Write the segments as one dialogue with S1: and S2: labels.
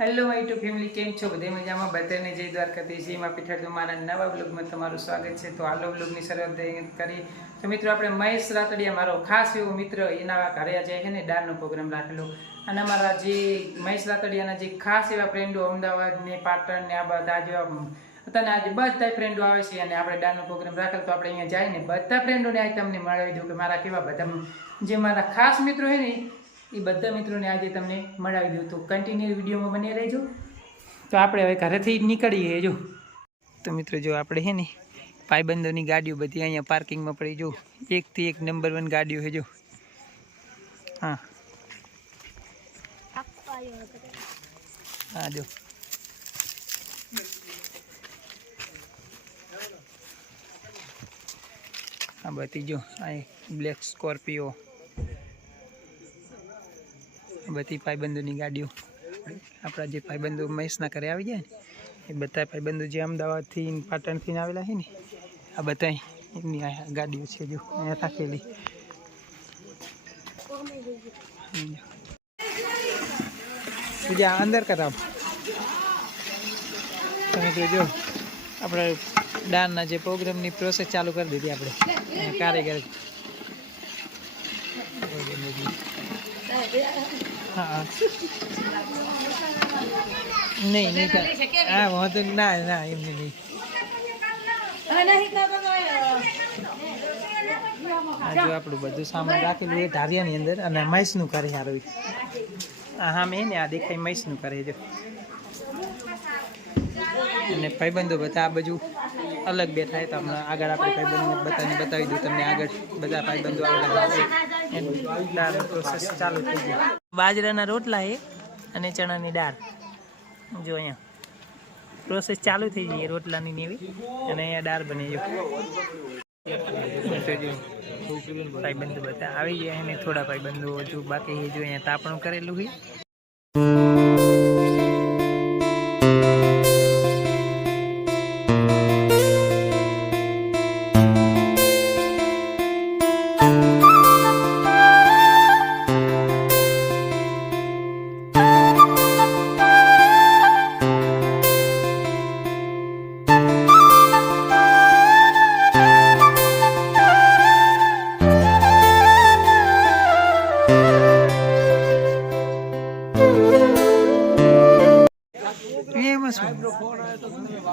S1: Hello my two family કેમ છો? બધે મજામાં? બધાને જય દ્વારકાધીશ. એમાં પીઠાડું મારા નવા બ્લોગમાં તમારું સ્વાગત છે. તો હાલો બ્લોગની શરૂઆત કરી. તો મિત્રો, આપણે મહેશ રાતડિયા, મારો ખાસ એવો મિત્ર, એના ઘરે આજે છે ને ડારનો પ્રોગ્રામ રાખેલો. અને અમારા જે મહેશ રાતડિયાના જે ખાસ એવા ફ્રેન્ડો, અમદાવાદ ને પાટણ ને આ બધા જેવા અત્યારે આજે બધા ફ્રેન્ડો આવે છે અને આપણે ડાનો પ્રોગ્રામ રાખેલો. તો આપણે અહીંયા જઈને બધા ફ્રેન્ડોને આજે તમને મળાવી દઉં કે મારા કેવા બધા, જે મારા ખાસ મિત્રો હોય ને એ બધા મિત્રોને આજે તમને મળાવી દઉં. તો કન્ટિન્યુ વિડીયોમાં બની રહેજો. તો આપણે હવે ઘરેથી નીકળીએ, જો. તો મિત્રો, જો આપણે છે ને ભાઈબંધોની ગાડીઓ બધી અહીંયા પાર્કિંગમાં પડી. જો, એકથી એક નંબર વન ગાડીઓ છે, જો. હા. હા, જો. આ બધી, જો, આ બ્લેક સ્કોર્પિયો બધી ભાઈબંધોની ગાડીઓ. આપણા જે ભાઈબંધો મહેશના ઘરે આવી જાય ને, એ બધા ભાઈબંધો જે અમદાવાદથી પાટણથી આવેલા છે ને, આ બધા એમની ગાડીઓ છે જો, અહીંયા રાખેલી. બીજા અંદર કરાવ તમે તો જો, આપણે ડાનના જે પ્રોગ્રામની પ્રોસેસ ચાલુ કરી દીધી આપણે કારીગર. હા નહીં નહીં. હા. વાંધો નહીં. ના ના એમને નહીં આજે આપણું બધું સામાન રાખેલું એ ધારિયાની અંદર અને મહેશનું કરે સારું આ હા મેં ને આ દેખાય મહેશનું કરે જો. અને ભાઈબંધો બધા આ બાજુ અલગ બેઠા તો હમણાં આગળ આપણે ભાઈબંધને બધાને બતાવી દઉં તમને આગળ. બધા ભાઈબંધો આગળ. પ્રોસેસ ચાલુ થઈ ગઈ બાજરાના રોટલા છે અને ચણાની દાળ. જો અહીંયા પ્રોસેસ ચાલુ થઈ જઈએ રોટલાની ને એવી. અને અહીંયા દાળ બની જો ભાઈબંધો બધા આવી ગયા અને થોડા ભાઈબંધો હજુ બાકી જો અહીંયા તાપણું કરેલું છે.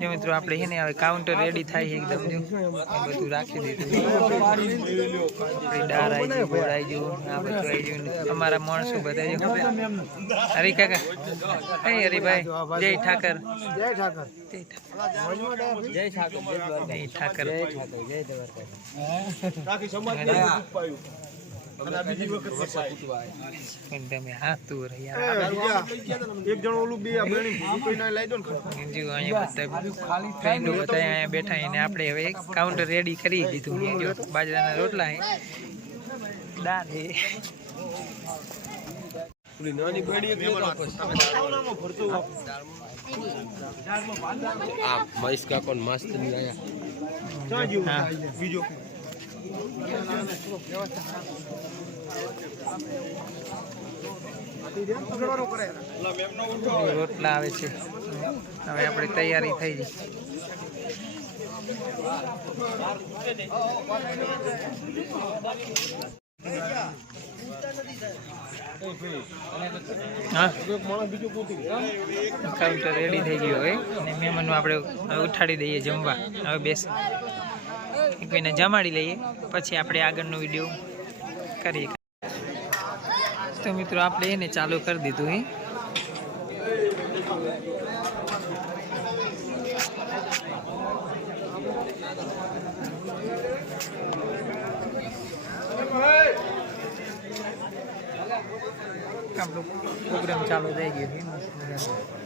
S1: જો મિત્રો આપણે છે ને હવે કાઉન્ટર રેડી થાય છે એકદમ. જો બધું રાખી દીધું. આપણી દાળ આવી ગયું ગોળ આવી ગયું. આ બધું આવી ગયું. અમારા માણસો બધા જો હરી કાકા. કઈ હરીભાઈ જય ઠાકર.
S2: જય ઠાકર.
S1: જય ઠાકર.
S2: જય ઠાકર.
S1: જય ઠાકર.
S2: રાખી સમાજ અને આ બીજી વખત વરસાદ.
S1: એકદમ હાથું રહ્યા
S2: એ, બીજા એક જણ ઓલું બે આ બેણી ભૂખું કોઈ ના લઈ દો ને
S1: જો અહીંયા બધા ફ્રેન્ડો બધા અહીંયા બેઠા અને આપણે હવે કાઉન્ટર રેડી કરી દીધું છે જો બાજરાના રોટલા છે દાળ છે
S2: ઓલી નાની બેડી એક લેતો આપો. ખાવડામાં ભરતો આપો.
S3: આ મહેશ કાકો ને મસ્તની આયા
S2: ચા જેવું
S1: હા.
S2: થાય. બીજો પકડવાનો કરે.
S1: રોટલા આવે છે. હવે આપણે તૈયારી થઈ. કાઉન્ટર રેડી થઈ ગયું હવે અને મહેમાનો આપણે ઉઠાડી દઈએ જમવા. હવે બેસ. કોઈને જમાડી લઈએ, પછી આપણે આગળનો વીડિયો કરીએ. તો મિત્રો, આપણે એને ચાલુ કરી દીધું એ આપણો પ્રોગ્રામ ચાલુ થઈ ગયો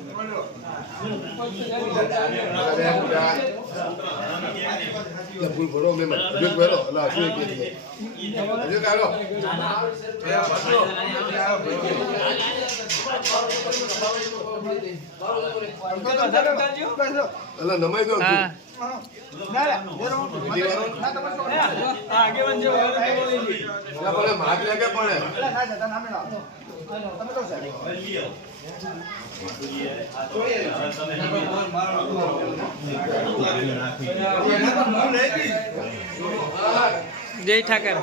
S4: ભૂલ ભરો મેં હજુ ભરો હજુ એક એક છે. એટલે નમાઈ દો
S1: હા
S4: બીજી વાર એટલે મને માગ ઠાકર.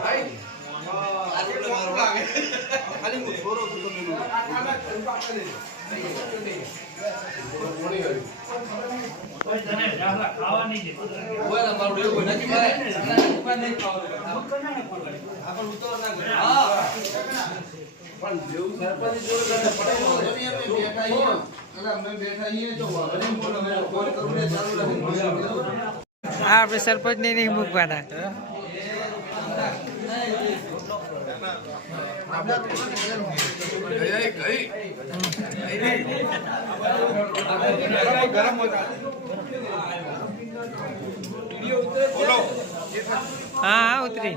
S4: પણ
S1: જેવું સરપંચ જોડે ઠાકર આપણે સરપંચ ને નહીં મૂકવાના. હા હા ઉતરી.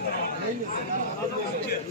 S1: બે જતો
S4: નહીં નિસર્ગ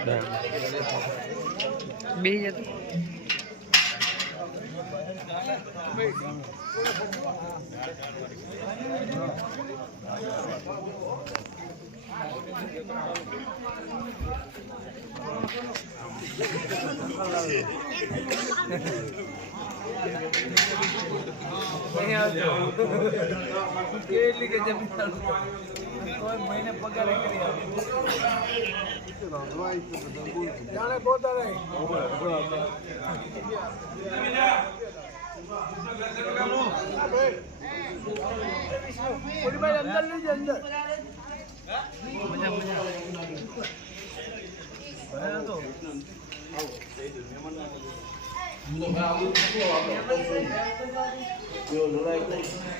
S2: સરપંચ બોલજો પાહો
S4: સરપંચ બોલજો
S2: સરપંચ કહેજો
S1: અંદર
S4: સરપંચ
S1: રાય.
S4: એવા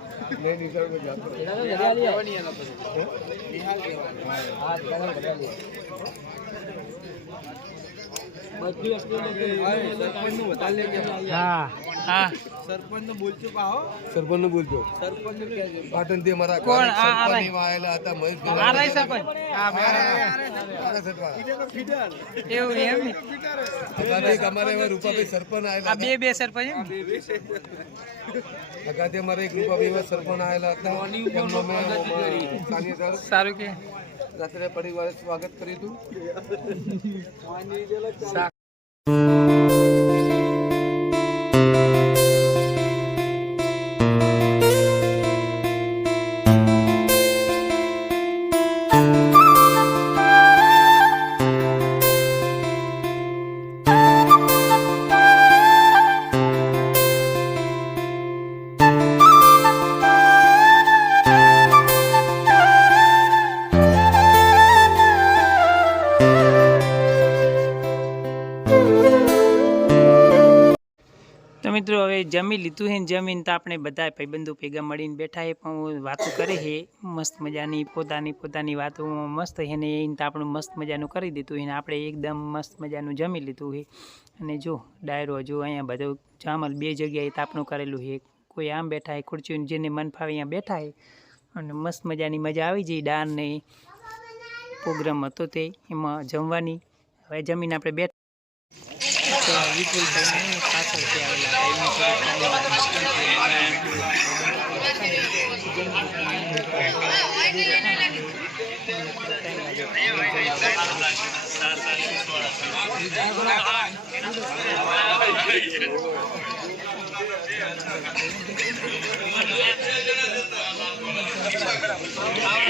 S1: આ રહી સરપંચ. હા એવું એમ
S4: અમારે એવા રૂપાભાઈ સરપંચ
S1: આ
S4: આયેલા
S1: બે બે સરપંચ
S4: અમારે એક રૂપાભાઈ સરપંચ આવેલા હતા.
S1: સારું કે.
S4: રાત્રે પરિવારે સ્વાગત કર્યું હતું.
S1: જમી લીધું હે જમીન તો આપણે બધા ભાઈબંધો ભેગા મળીને બેઠા એ પણ વાતો કરે હે, મસ્ત મજાની, પોતાની પોતાની વાતો મસ્ત ને એને તો આપણું મસ્ત મજાનું કરી દીધું એને આપણે એકદમ મસ્ત મજાનું જમી લીધું છે અને જો, ડાયરો જો અહીંયા બધું જામલ બે જગ્યાએ તાપણું કરેલું છે કોઈ આમ બેઠા છે ખુરચીઓને જેને મન ફાવે અહીંયા બેઠા હે. અને મસ્ત મજાની મજા આવી જઈ ડાન ને પ્રોગ્રામ હતો તે, એમાં જમવાની. હવે જમીને આપણે બેઠા તો વિપુલભાઈ પાછળથી આવેલા ભાઈને